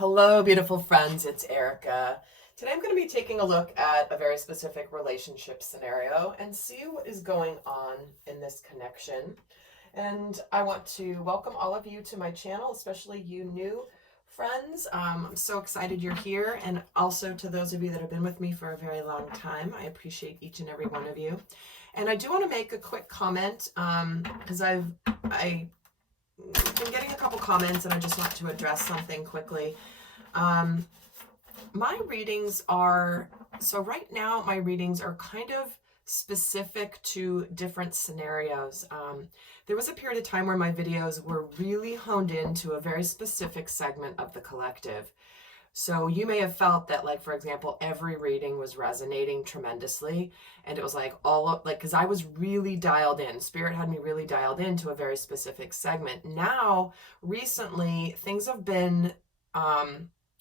Hello, beautiful friends. It's Erica. Today I'm going to be taking a look at a very specific relationship scenario and see what is going on in this connection. And I want to welcome all of you to my channel, especially you new friends. I'm so excited you're here, and also to those of you that have been with me for a very long time. I appreciate each and every one of you. And I do want to make a quick comment because I've been getting a couple comments and I just want to address something quickly. My readings are, so right now my readings are kind of specific to different scenarios. There was a period of time where my videos were really honed into a very specific segment of the collective. So you may have felt that, like, for example, every reading was resonating tremendously. And it was like because I was really dialed in. Spirit had me really dialed into a very specific segment. Now, recently, things have been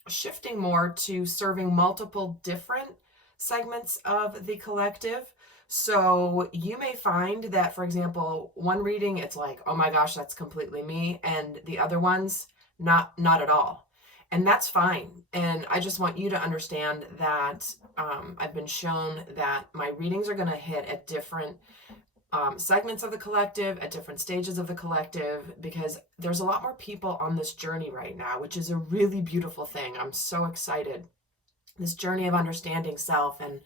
shifting more to serving multiple different segments of the collective. So you may find that, for example, one reading, it's like, oh my gosh, that's completely me. And the other ones, not at all. And that's fine. And I just want you to understand that I've been shown that my readings are going to hit at different segments of the collective, at different stages of the collective, because there's a lot more people on this journey right now, which is a really beautiful thing. I'm so excited. This journey of understanding self and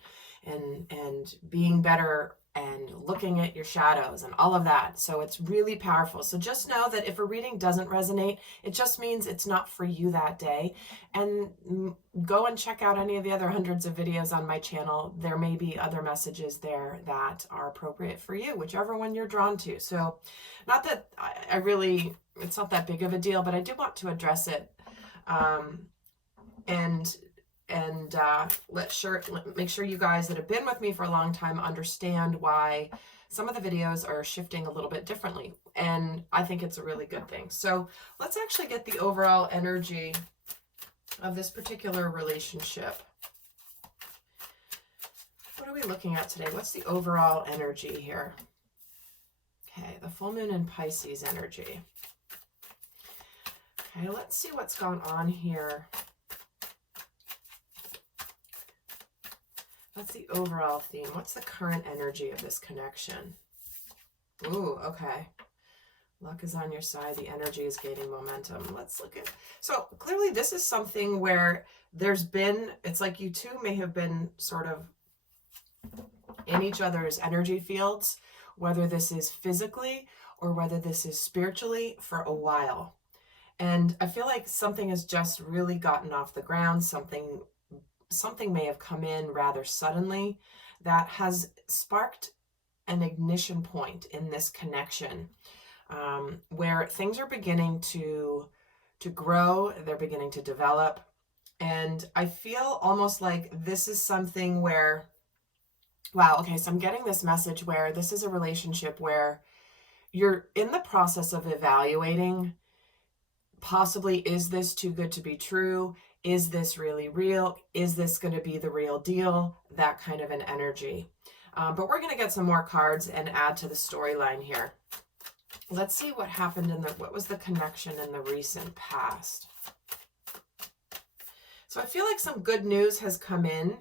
being better and looking at your shadows and all of that. So it's really powerful. So just know that if a reading doesn't resonate, it just means it's not for you that day. And go and check out any of the other hundreds of videos on my channel. There may be other messages there that are appropriate for you, whichever one you're drawn to. So not that I really, it's not that big of a deal, but I do want to address it. Make sure you guys that have been with me for a long time understand why some of the videos are shifting a little bit differently. And I think it's a really good thing. So let's actually get the overall energy of this particular relationship. What are we looking at today? What's the overall energy here? Okay, the full moon in Pisces energy. Okay, let's see what's gone on here. What's the overall theme? What's the current energy of this connection? Ooh, okay. Luck is on your side. The energy is gaining momentum. Let's look at... So clearly this is something where there's been... It's like you two may have been sort of in each other's energy fields, whether this is physically or whether this is spiritually, for a while. And I feel like something has just really gotten off the ground. Something may have come in rather suddenly that has sparked an ignition point in this connection, where things are beginning to grow, they're beginning to develop. And I feel almost like this is something where, wow, okay, so I'm getting this message where this is a relationship where you're in the process of evaluating, possibly, is this too good to be true? Is this really real? Is this going to be the real deal? That kind of an energy. But we're going to get some more cards and add to the storyline here. Let's see what happened what was the connection in the recent past. So I feel like some good news has come in,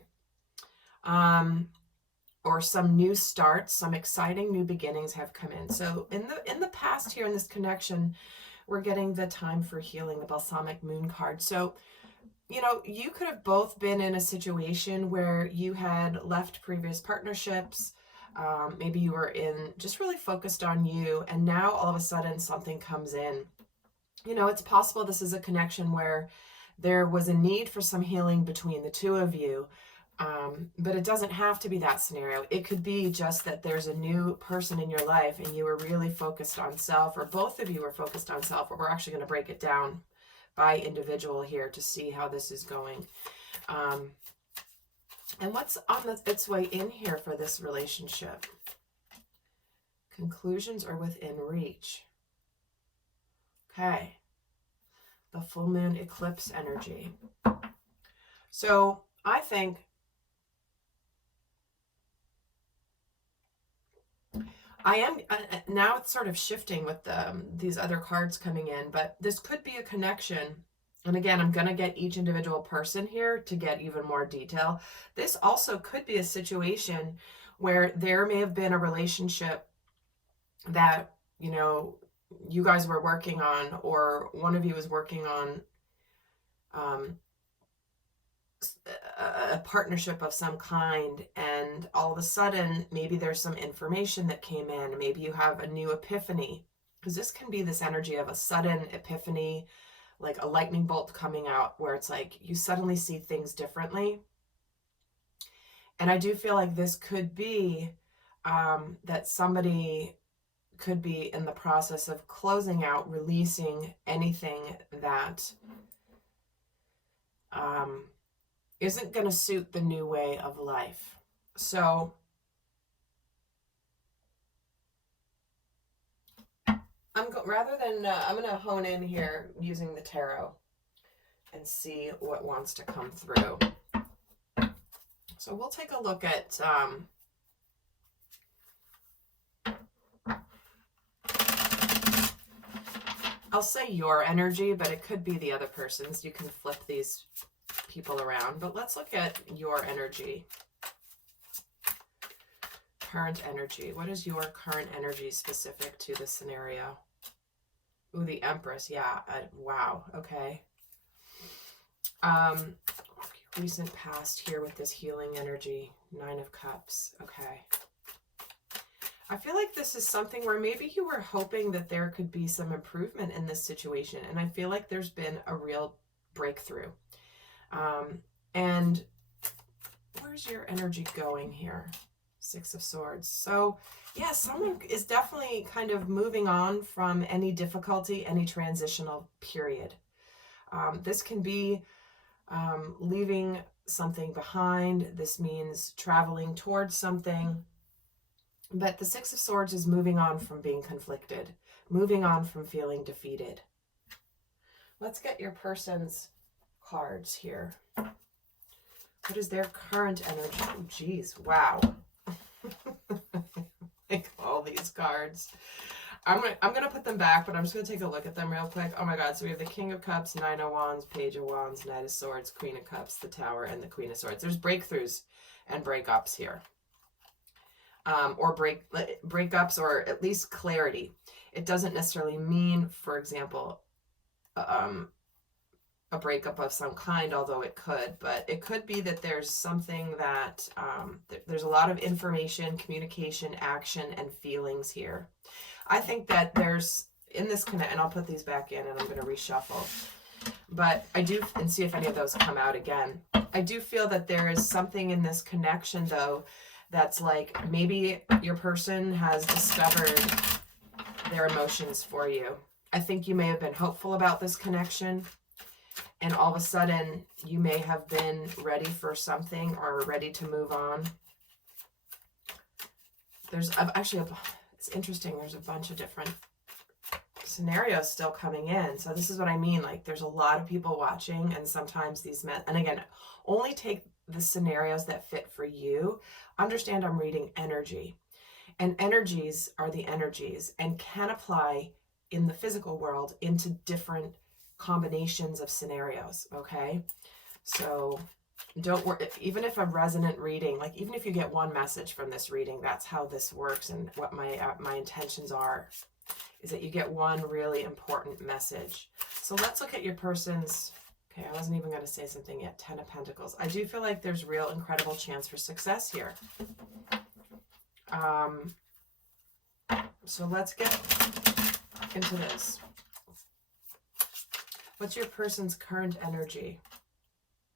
or some new starts, some exciting new beginnings have come in. So in the past here in this connection, we're getting the time for healing, the balsamic moon card. So, you know, you could have both been in a situation where you had left previous partnerships. Maybe you were just really focused on you, and now all of a sudden something comes in. You know, it's possible this is a connection where there was a need for some healing between the two of you. But it doesn't have to be that scenario. It could be just that there's a new person in your life and you were really focused on self, or both of you were focused on self, or we're actually going to break it down by individual here to see how this is going. And what's on its way in here for this relationship? Conclusions are within reach. Okay. The full moon eclipse energy. So I think I am, now it's sort of shifting with these other cards coming in, but this could be a connection And again, I'm going to get each individual person here to get even more detail. This also could be a situation where there may have been a relationship that, you know, you guys were working on, or one of you was working on a partnership of some kind, and all of a sudden maybe there's some information that came in, maybe you have a new epiphany, because this can be this energy of a sudden epiphany, like a lightning bolt coming out, where it's like you suddenly see things differently. And I do feel like this could be that somebody could be in the process of closing out, releasing anything that isn't going to suit the new way of life. So I'm going to hone in here using the tarot and see what wants to come through. So we'll take a look at I'll say your energy, but it could be the other person's. You can flip these people around, but let's look at your energy. Current energy. What is your current energy specific to this scenario? Ooh, the Empress. Yeah. Wow. Okay. Recent past here with this healing energy. 9 of Cups. Okay. I feel like this is something where maybe you were hoping that there could be some improvement in this situation, and I feel like there's been a real breakthrough. And where's your energy going here? 6 of Swords. So yeah, someone is definitely kind of moving on from any difficulty, any transitional period. This can be leaving something behind. This means traveling towards something. But the 6 of Swords is moving on from being conflicted, moving on from feeling defeated. Let's get your person's cards here. What is their current energy? Oh, geez, wow. Like all these cards. I'm gonna put them back, but I'm just gonna take a look at them real quick. Oh my God! So we have the King of Cups, 9 of Wands, Page of Wands, Knight of Swords, Queen of Cups, the Tower, and the Queen of Swords. There's breakthroughs and breakups here. Or breakups, or at least clarity. It doesn't necessarily mean, for example, a breakup of some kind, although it could, but it could be that there's something that there's a lot of information, communication, action, and feelings here. I think that there's in this connect, and I'll put these back in and I'm going to reshuffle, but I do, and see if any of those come out again. I do feel that there is something in this connection though that's like maybe your person has discovered their emotions for you. I think you may have been hopeful about this connection, and all of a sudden you may have been ready for something or ready to move on. There's actually it's interesting, there's a bunch of different scenarios still coming in. So this is what I mean, like there's a lot of people watching, and sometimes these men, and again, only take the scenarios that fit for you. Understand I'm reading energy, and energies are the energies and can apply in the physical world into different combinations of scenarios. Okay, so don't worry, even if a resonant reading, like even if you get one message from this reading, that's how this works, and what my intentions are is that you get one really important message. So let's look at your person's, okay, I wasn't even going to say something yet. 10 of Pentacles. I do feel like there's real incredible chance for success here. So let's get into this. What's your person's current energy?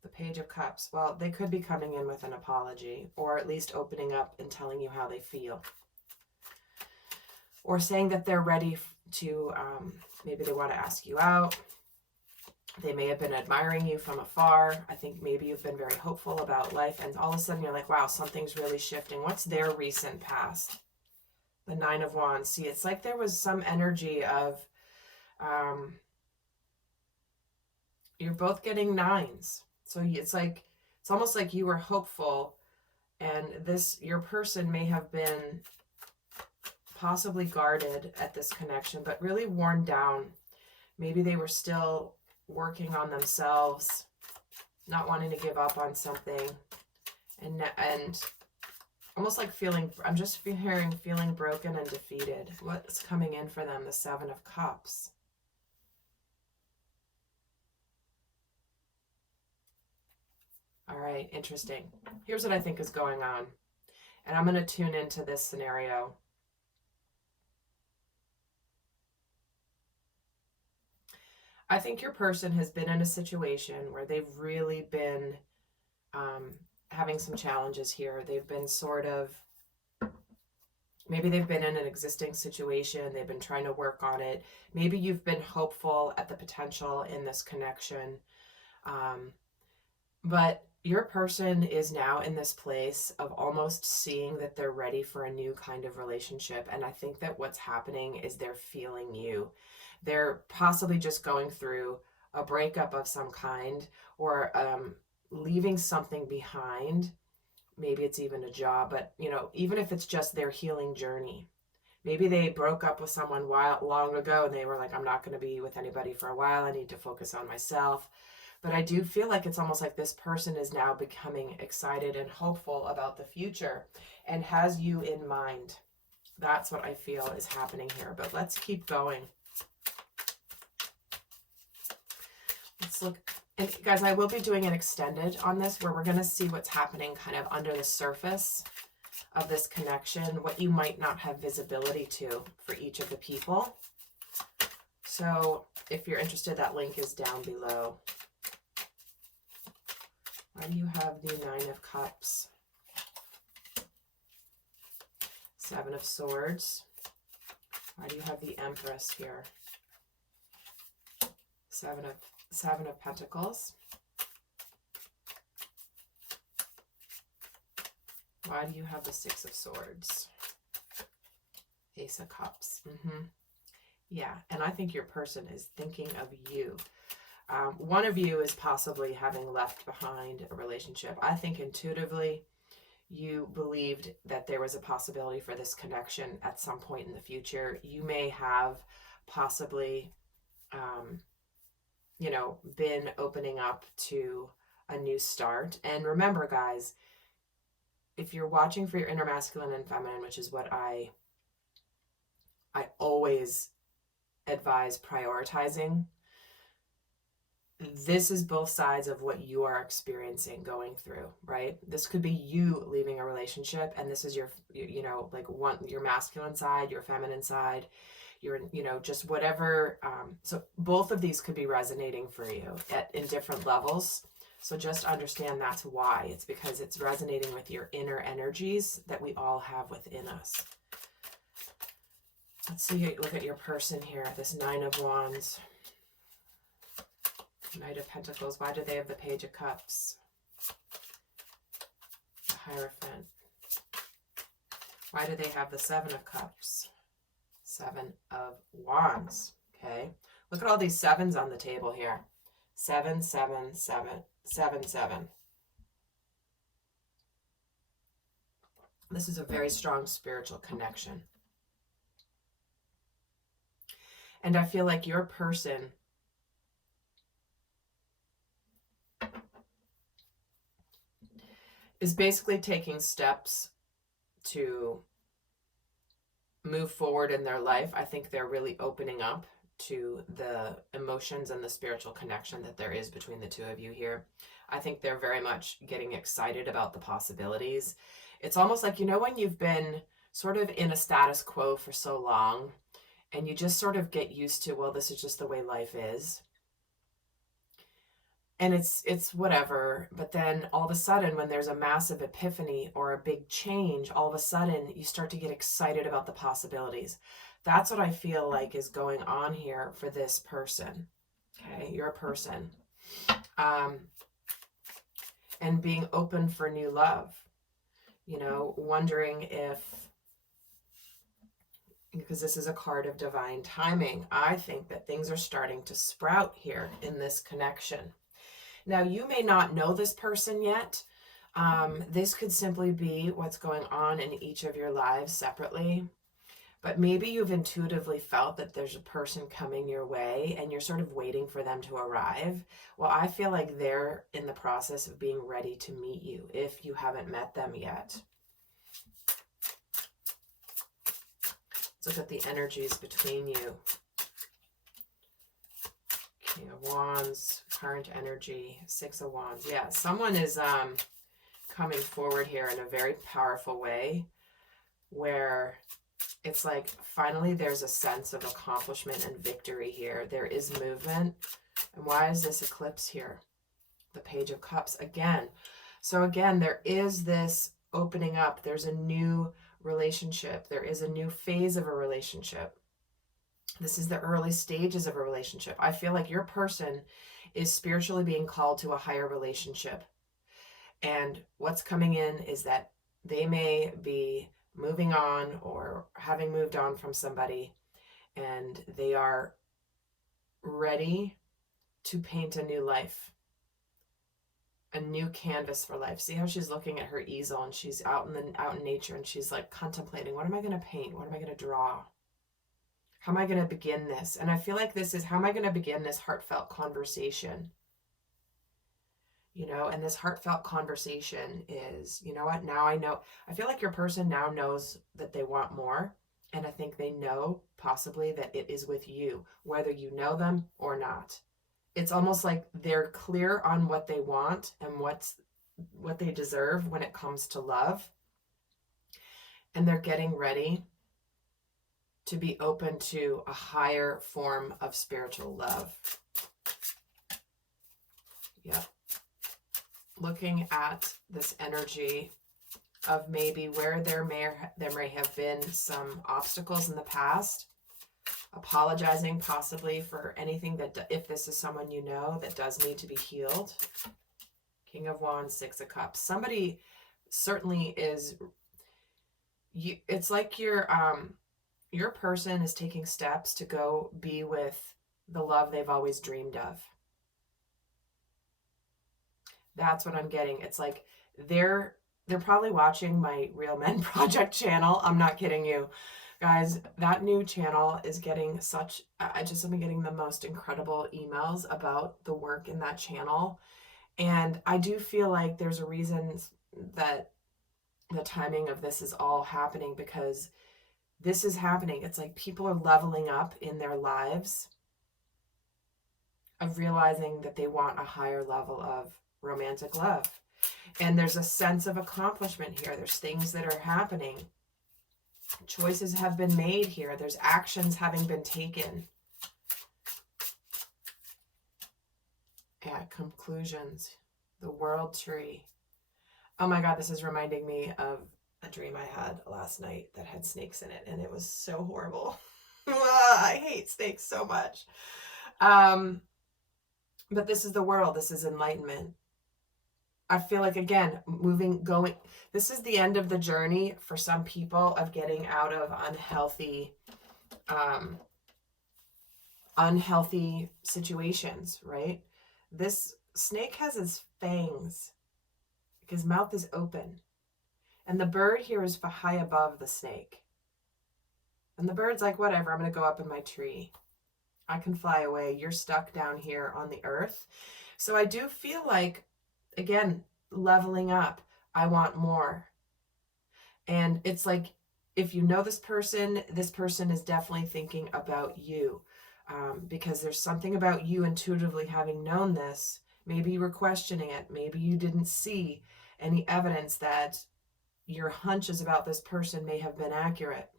The Page of Cups. Well, they could be coming in with an apology, or at least opening up and telling you how they feel. Or saying that they're ready to, maybe they want to ask you out. They may have been admiring you from afar. I think maybe you've been very hopeful about life, and all of a sudden you're like, wow, something's really shifting. What's their recent past? The 9 of Wands. See, it's like there was some energy of, you're both getting 9s. So it's like, it's almost like you were hopeful, and your person may have been possibly guarded at this connection, but really worn down. Maybe they were still working on themselves, not wanting to give up on something, and almost like feeling, I'm just hearing feeling broken and defeated. What's coming in for them? The Seven of Cups. All right, interesting. Here's what I think is going on. And I'm going to tune into this scenario. I think your person has been in a situation where they've really been having some challenges here. They've been sort of, maybe they've been in an existing situation. They've been trying to work on it. Maybe you've been hopeful at the potential in this connection. But your person is now in this place of almost seeing that they're ready for a new kind of relationship. And I think that what's happening is they're feeling you. They're possibly just going through a breakup of some kind, or leaving something behind. Maybe it's even a job, but you know, even if it's just their healing journey. Maybe they broke up with someone long ago and they were like, I'm not going to be with anybody for a while. I need to focus on myself. But I do feel like it's almost like this person is now becoming excited and hopeful about the future and has you in mind. That's what I feel is happening here. But let's keep going. Let's look. And guys, I will be doing an extended on this where we're going to see what's happening kind of under the surface of this connection, what you might not have visibility to for each of the people. So if you're interested, that link is down below. Why do you have the Nine of Cups? Seven of Swords. Why do you have the Empress here? Seven of Pentacles. Why do you have the Six of Swords? Ace of Cups. Yeah, and I think your person is thinking of you. One of you is possibly having left behind a relationship. I think intuitively you believed that there was a possibility for this connection at some point in the future. You may have possibly, you know, been opening up to a new start. And remember, guys, if you're watching for your inner masculine and feminine, which is what I always advise prioritizing, this is both sides of what you are experiencing, going through, right? This could be you leaving a relationship, and this is your, you know, like your masculine side, your feminine side, your, you know, just whatever. So both of these could be resonating for you in different levels. So just understand that's why. It's because it's resonating with your inner energies that we all have within us. Let's see, look at your person here, this Nine of Wands. Knight of Pentacles. Why do they have the Page of Cups? The Hierophant. Why do they have the Seven of Cups? Seven of Wands. Okay. Look at all these sevens on the table here. 7, 7, 7, 7, 7. This is a very strong spiritual connection. And I feel like your person is basically taking steps to move forward in their life. I think they're really opening up to the emotions and the spiritual connection that there is between the two of you here. I think they're very much getting excited about the possibilities. It's almost like, you know, when you've been sort of in a status quo for so long and you just sort of get used to, well, this is just the way life is. And it's whatever. But then all of a sudden, when there's a massive epiphany or a big change, all of a sudden you start to get excited about the possibilities. That's what I feel like is going on here for this person. Okay, you're a person. And being open for new love. You know, wondering if, because this is a card of divine timing, I think that things are starting to sprout here in this connection. Now, you may not know this person yet. This could simply be what's going on in each of your lives separately. But maybe you've intuitively felt that there's a person coming your way and you're sort of waiting for them to arrive. Well, I feel like they're in the process of being ready to meet you if you haven't met them yet. Let's look at the energies between you. King of Wands, current energy, Six of Wands. Yeah, someone is coming forward here in a very powerful way where it's like finally there's a sense of accomplishment and victory here. There is movement. And why is this eclipse here? The Page of Cups again. So again, there is this opening up. There's a new relationship. There is a new phase of a relationship. This is the early stages of a relationship. I feel like your person is spiritually being called to a higher relationship. And what's coming in is that they may be moving on or having moved on from somebody, and they are ready to paint a new life, a new canvas for life. See how she's looking at her easel and she's out in nature and she's like contemplating, what am I going to paint? What am I going to draw? How am I going to begin this? And I feel like this is, how am I going to begin this heartfelt conversation? You know, and this heartfelt conversation is, you know what, now I know, I feel like your person now knows that they want more. And I think they know possibly that it is with you, whether you know them or not. It's almost like they're clear on what they want and what they deserve when it comes to love. And they're getting ready to be open to a higher form of spiritual love. Yep. Looking at this energy of maybe where there may have been some obstacles in the past, apologizing possibly for anything that, if this is someone you know, that does need to be healed. King of Wands, Six of Cups. Somebody certainly is, it's like your person is taking steps to go be with the love they've always dreamed of. That's what I'm getting. It's like they're probably watching my Real Men Project channel. I'm not kidding you. Guys, that new channel is getting such, I just am getting the most incredible emails about the work in that channel. And I do feel like there's a reason that the timing of this is all happening, because this is happening. It's like people are leveling up in their lives of realizing that they want a higher level of romantic love. And there's a sense of accomplishment here. There's things that are happening. Choices have been made here. There's actions having been taken. Yeah, conclusions. The World Tree. Oh my God, this is reminding me of a dream I had last night that had snakes in it, and it was so horrible. I hate snakes so much. But this is the world. This is enlightenment. I feel like, again, this is the end of the journey for some people of getting out of unhealthy situations, right? This snake has his fangs. His mouth is open. And the bird here is high above the snake. And the bird's like, whatever, I'm going to go up in my tree. I can fly away. You're stuck down here on the earth. So I do feel like, again, leveling up. I want more. And it's like, if you know this person is definitely thinking about you. Because there's something about you intuitively having known this. Maybe you were questioning it. Maybe you didn't see any evidence that your hunches about this person may have been accurate.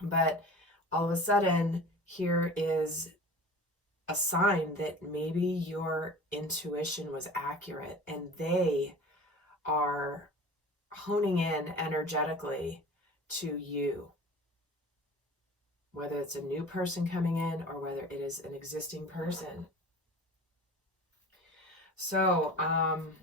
But all of a sudden, here is a sign that maybe your intuition was accurate and they are honing in energetically to you. Whether it's a new person coming in or whether it is an existing person. So, I'm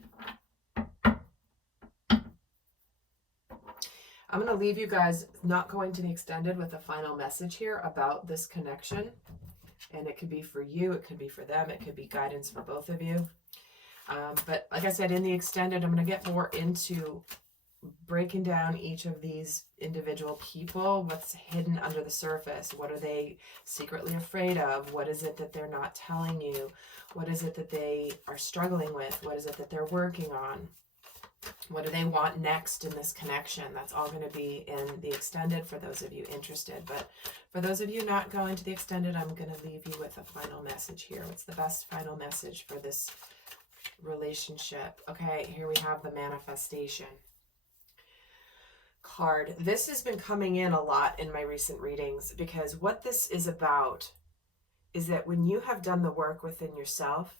going to leave you guys not going to the extended with a final message here about this connection. And it could be for you, it could be for them, it could be guidance for both of you. But like I said, in the extended, I'm going to get more into breaking down each of these individual people. What's hidden under the surface? What are they secretly afraid of? What is it that they're not telling you? What is it that they are struggling with? What is it that they're working on? What do they want next in this connection? That's all going to be in the extended for those of you interested. But for those of you not going to the extended, I'm going to leave you with a final message here. What's the best final message for this relationship? Okay, here we have the manifestation card. This has been coming in a lot in my recent readings, because what this is about is that when you have done the work within yourself,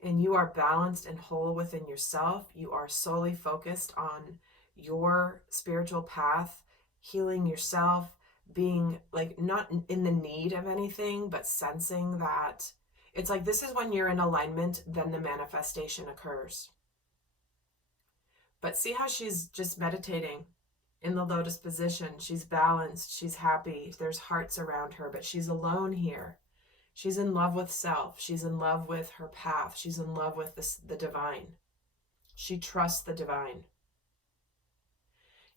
and you are balanced and whole within yourself, you are solely focused on your spiritual path, healing yourself, being like not in the need of anything, but sensing that it's like this is when you're in alignment, then the manifestation occurs. But see how she's just meditating in the lotus position. She's balanced, she's happy, there's hearts around her, but she's alone here. She's in love with self. She's in love with her path. She's in love with the divine. She trusts the divine.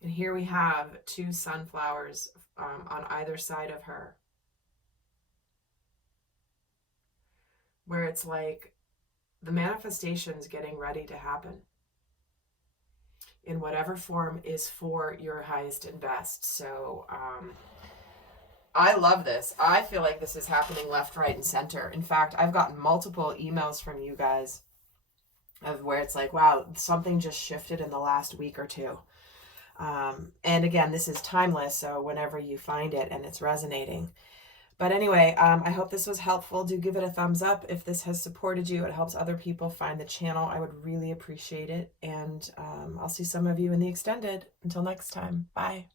And here we have 2 sunflowers on either side of her, where it's like the manifestation's getting ready to happen in whatever form is for your highest and best. So, I love this. I feel like this is happening left, right, and center. In fact, I've gotten multiple emails from you guys of where it's like, wow, something just shifted in the last week or 2. And again, this is timeless, so whenever you find it and it's resonating. But anyway, I hope this was helpful. Do give it a thumbs up if this has supported you. It helps other people find the channel. I would really appreciate it. And I'll see some of you in the extended. Until next time, bye.